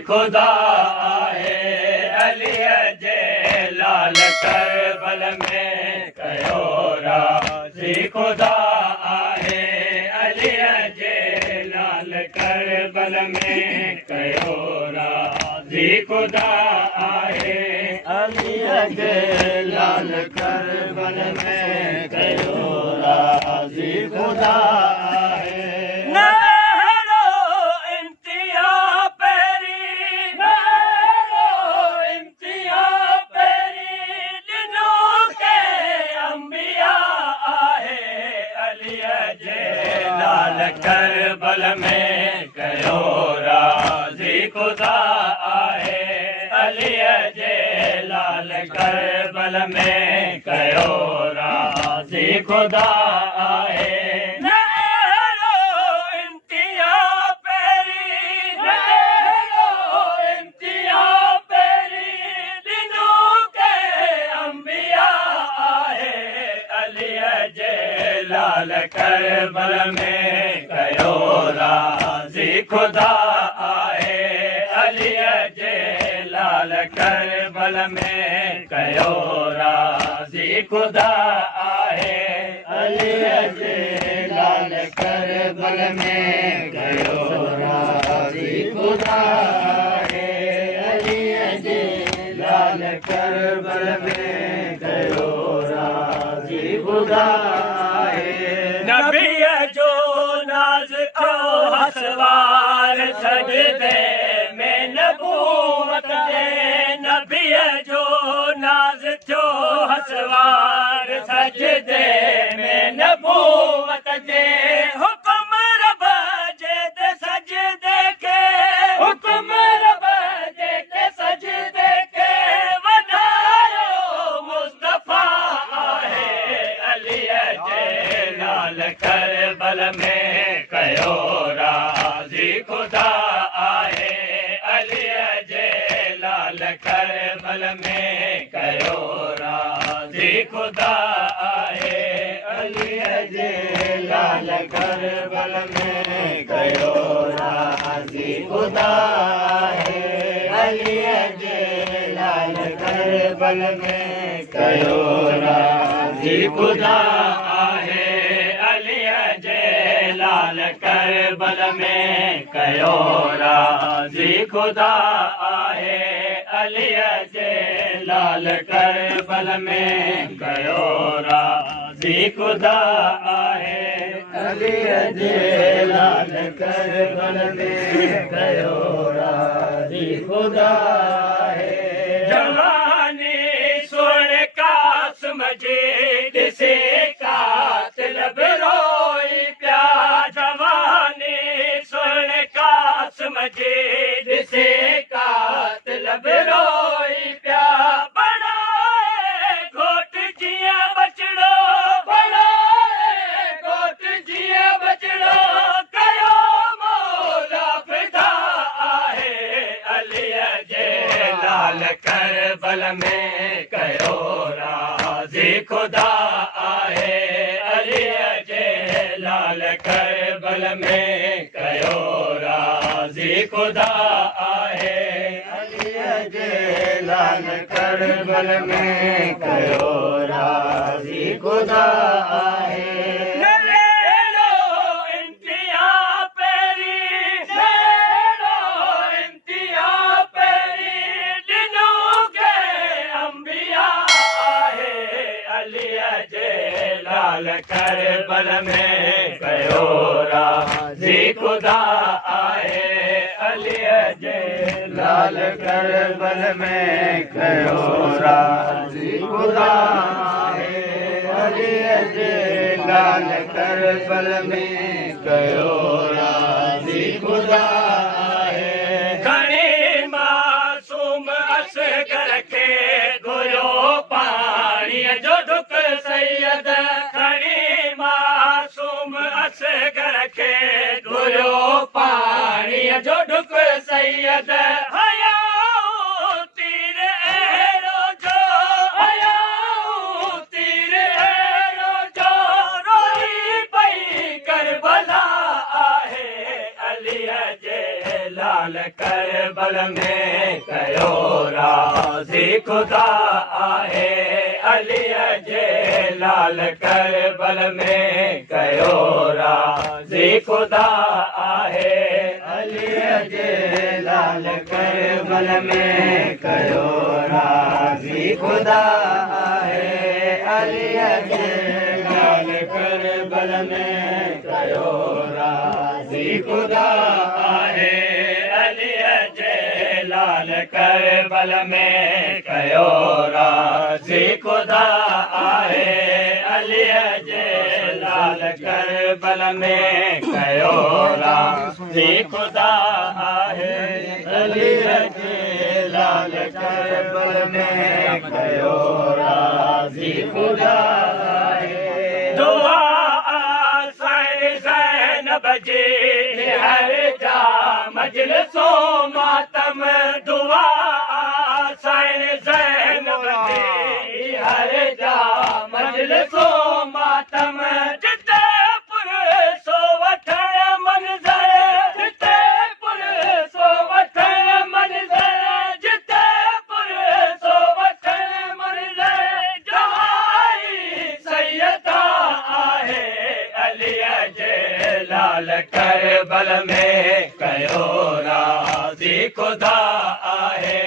खुदा आहे अली जे लाल करबल में कयो राज़ी खुदा आहे अली जे लाल करबल में कयो राज़ी खुदा आहे अली जे लाल करबल में कयो राज़ी खुदा आहे करबल में कयो राज़ी खुदा आहे अली जे लाल करबल में कयो राज़ी खुदा आहे लाल करबल में कयो राज़ी खुदा आहे अली जे लाल करबल में कयो राज़ी खुदा आहे अली जे लाल करबल में कयो राज़ी खुदा आहे अली जे लाल करबल में कयो राज़ी खुदा नबी जो नाज़ थियो हसवार सजदे में नबूवत जे नबी जो नाज़ थियो हसवार सजदे में नबूवत जे हुक्म रब जे ते सजदे के हुक्म रब जे ते सजदे के वधायो मुस्तफा आहे अली जे लाल करबल में कयो राज़ी खुदा आहे अली जे लाल करबल में कयो राज़ी खुदा आहे अली जे लाल करबल में कयो राज़ी खुदा आहे अली जे लाल करबल में कयो राज़ी खुदा आहे लाल करबल में कयो राज़ी खुदा आहे अली जे लाल करबल में कयो राज़ी खुदा आहे अली जे लाल करबल में कयो राज़ी खुदा आहे जवानी सुन कासिम जी ॾिसे कातिल बि रोई पिया जवानी सुन कासिम जी ॾिसे कातिल बि रोई पिया बणाए घोट जीअं बचड़ो बणाए घोट जीअं बचड़ो कयो मौला फिदा आहे अली जे लाल करबल में कयो राज़ी खुदा आहे अली जे लाल करबल में कयो राज़ी खुदा आहे अली जे लाल करबल में कयो राज़ी खुदा आहे लाल करबल में कयो राज़ी खुदा आहे अली जे लाल करबल में कयो राज़ी खुदा आहे अली जे लाल करबल में कयो राज़ी खुदा आहे घणी मासूम असगर खे घुरियो पाणीअ जो ढुक सैयद असगर खे घुरियो पाणीअ जो ढुक सैयद हयाऊं तीर अहिड़ो जो हयाऊं तीर अहिड़ो जो रोई पई करबला आहे अलीअ जे लाल करबल में कयो राज़ी खुदा आहे अली जे लाल करबल में कयो राज़ी खुदा आहे अली जे लाल करबल में कयो राज़ी खुदा आहे अली जे लाल करबल में कयो राज़ी खुदा आहे अली जे लाल करबल में कयो राज़ी खुदा आहे अली जे लाल करबल में कयो राज़ी खुदा आहे अली जे लाल करबल में कयो राज़ी खुदा आहे दुआ साईं ज़ैनब जी हर जा मजलिसो मातम दुआ साईं ज़ैनब जी हर जा मजलिसो मातम जिते पुरसो वठण मंज़र जिते पुरसो वठण मंज़र जिते पुरसो वठण मंज़र जवाई सैयदा आहे अली जे लाल करबल में कयो राज़ी खुदा आहे